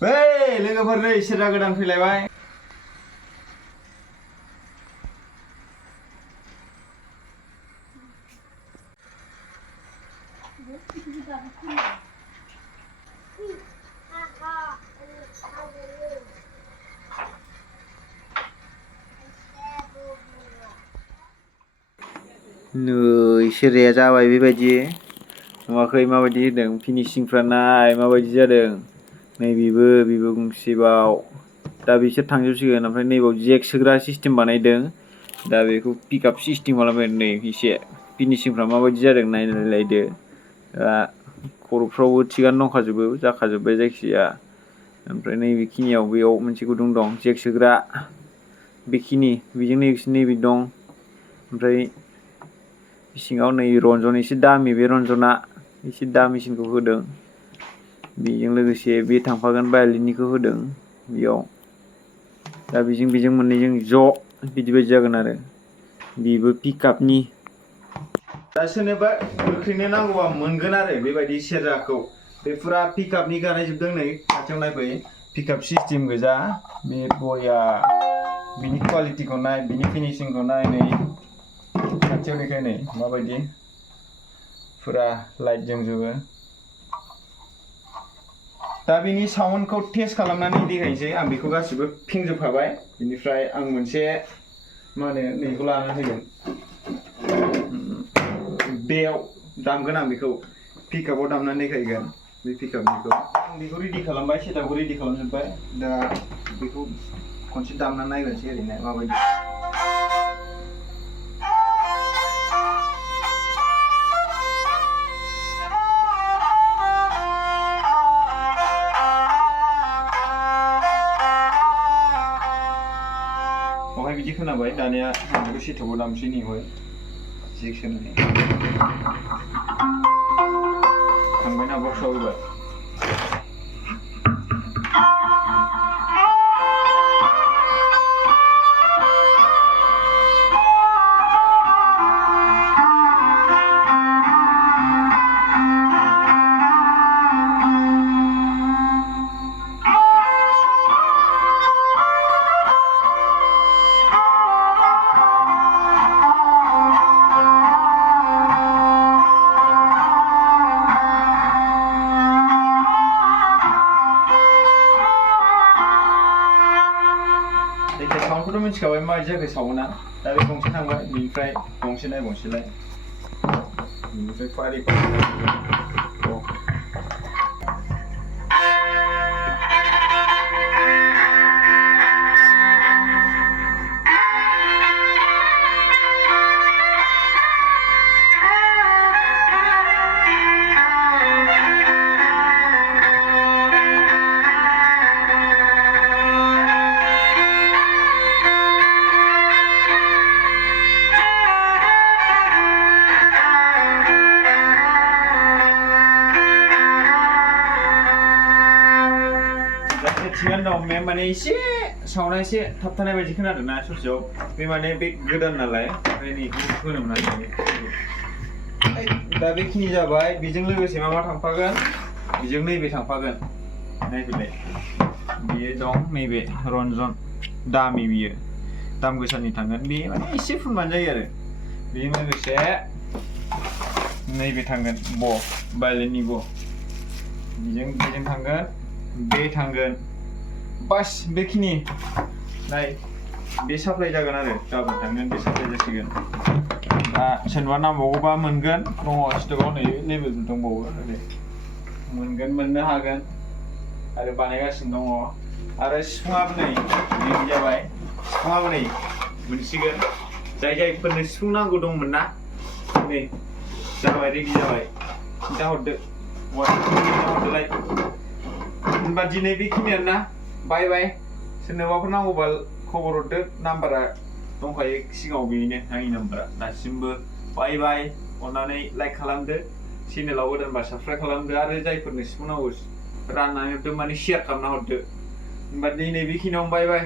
Hey, लोगोफोर नै सेरजा गोदान फैलायबाय। नै सेरजाया जाबाय बेबायदि नुवाखै माबायदि होदों फिनिशिंफ्रा नाय माबायदि जादों नै बेबो गंसेबाव दा बिसोर थांजोबसिगोन ओमफ्राय नैबाव जेक सोग्रा सिस्टेम बानायदों दा बेखौ पिकआप सिस्टेम खालामबाय नै एसे फिनिशिंफ्रा माबायदि जादों नायलायदो दा खर'फ्रावबो थिगानो दंखाजोबो जाखाजोब्बाय जायखिजाया ओमफ्राय नैबेखिनियाव बेयाव मोनसे गुदुं दं जेक सोग्रा बेखिनि बेजों नैबे दं ओमफ्राय सिङाव नै रन्जन एसे दामि बे रन्जना एसे दामिसिनखौ होदों बेजों लोगोसे बे थांफागोन भायलिननिखौ होदों बेयाव दा बेजों मोननैजों ज' बिदि बायदि जागोन आरो बेबो पिकआपनि दा सोरनोबा गोख्रैनो नांगौबा मोनगोन आरो बेबायदि सेरजाखौ बे फुरा पिकआपनि बानायजोबदों नै खाथियाव नायफै पिकआप सिस्टेम गोजा बे बरिया बिनि क्वालिटिखौ नाय बिनि फिनिशिंखौ नाय नै खाथियाव देखाय नै माबायदि फुरा लाइट जोंजोबो दा बिनि साउन्डखौ टेस्ट खालामनानै देखायनोसै आं बेखौ गासिबो फिंजोबखाबाय बेनिफ्राय आं मोनसे मा होनो नैखौ लानानै फैगोन बेयाव दामगोन आं बेखौ पिकआपआव दामनानै देखायगोन बे पिकआपनिखौ आं बेखौ रेडि खालामबाय सेटआपखौ रेडि खालामजोब्बाय दा बेखौ खनसे दामनानै नायग्रोनोसै ओरैनो माबायदि बेवहाय बिदि खोनाबाय दानिया आं बेखौ सेटआपआव दामसै नैहाय जेक सोनानै थांबायना बक्सआव एबार साउन्डखौथ' मिथिखाबाय माबायदि जाखो साउन्डआ दा बे गंसे थांबाय बेनिफ्राय गंसे नायबावनोसैलाय बेनिफ्राय फारि थिगानो दं बे माने एसे साउन्डआ एसे थाबथानाय बायदि खोनादों ना ससेयाव बे माने बे गोदान नालाय ओमफ्राय नैखौ होनोमोन आरो दा बेखिनि जाबाय बेजों लोगोसे मा थांफागोन बेजों नैबे थांफागोन नायफैलाय बेयो दं नैबे रन्जन दामि बियो दाम गोसानि थांगोन बे माने एसे फुनबानो जायो आरो बेजों लोगोसे नैबे थांगोन भायलिननि बेजों थांगोन बे थांगोन बास बेखिनि नाय बे साप्लाय जागोन आरो गाबोन थांगोन बे साप्लाय जासिगोन दा सोरनोबा नांबावगौबा मोनगोन दङ स्टकआव नै लेबेलबो दंबावो ओरै मोनगोन मोननो हागोन आरो बानायगासिनो दङ आरो सिफुङाबो नै रेडि जाबाय सिफुङाबो नै मोनसिगोन जायफोरनो सिफुं नांगौ दंमोन ना नै जाबाय रेडि जाबाय खिन्थाहरदो हरदोलाय होनबा दिनै बेखिनियानो ना बाय बाय सोरनोबाफोर नांगौबा खबर हरदो नाम्बारा दंखायो सिगाङाव बेनो आंनि नाम्बारा दासिमबो बाय बाय अननानै लाइक खालामदो चेनेलाव गोदानबा साबस्क्राइब खालामदो आरो जायफोरनो सिफुं नांगौ राननानै हरदो माने शेयार खालामना हरदो होनबा दिनै बेखिनियावनो बाय बाय